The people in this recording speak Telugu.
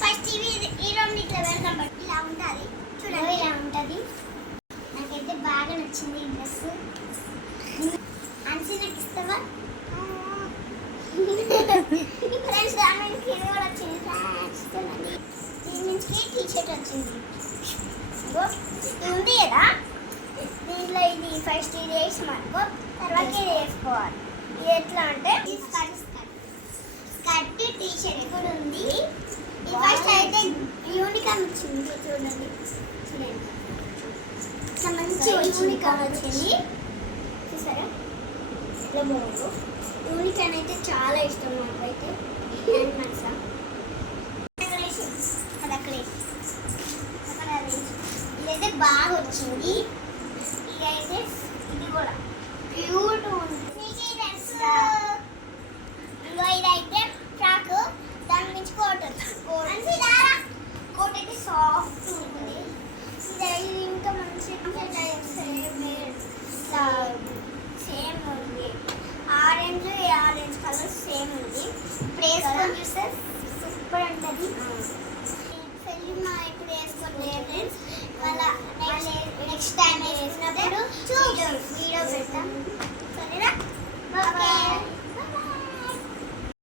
ఫస్ట్ ఇవి ఈ రెండు ఇట్లా పెడతాం బట్టి ఇలా ఉంటుంది చూడండి ఇలా ఉంటుంది నాకైతే బాగా నచ్చింది ఈ డ్రెస్ అన్సీ నాకు ఇస్తావా ఫ్రెండ్స్ దానికి ఇది కూడా వచ్చింది ఫ్రెండ్స్ చూడండి దీని నుంచి టీ షర్ట్ వచ్చింది ఇది ఉంది కదా దీంట్లో ఇది ఫస్ట్ ఇది వేసి మనకు తర్వాత ఇది వేసుకోవాలి ఇది ఎట్లా అంటే స్కర్ట్ టీ షర్ట్ కూడా ఉంది ఇది ఫస్ట్ అయితే యూనికామ్ వచ్చింది చూడండి చూడండి ఇట్లా మంచి యూనికామ్ వచ్చింది చూసారా ఇట్లా బాగుంది యూనికామ్ అయితే చాలా ఇష్టం నాకైతే మనసా ఇదైతే బాగా వచ్చింది ఇదైతే ఇది కూడా క్యూట్ ఉంది ఇంకో ఇదైతే ఫ్రాక్ దాని నుంచి కోట్ వచ్చింది కోట్ అయితే సాఫ్ట్ ఉంటుంది ఇది ఇంకా మంచి సేమ్ ఉంది ఆరెంజ్ కలర్ సేమ్ ఉంది ఇప్పుడు వేసుకొని చూస్తే సూపర్ ఉంటుంది ఇప్పుడు వేసుకొని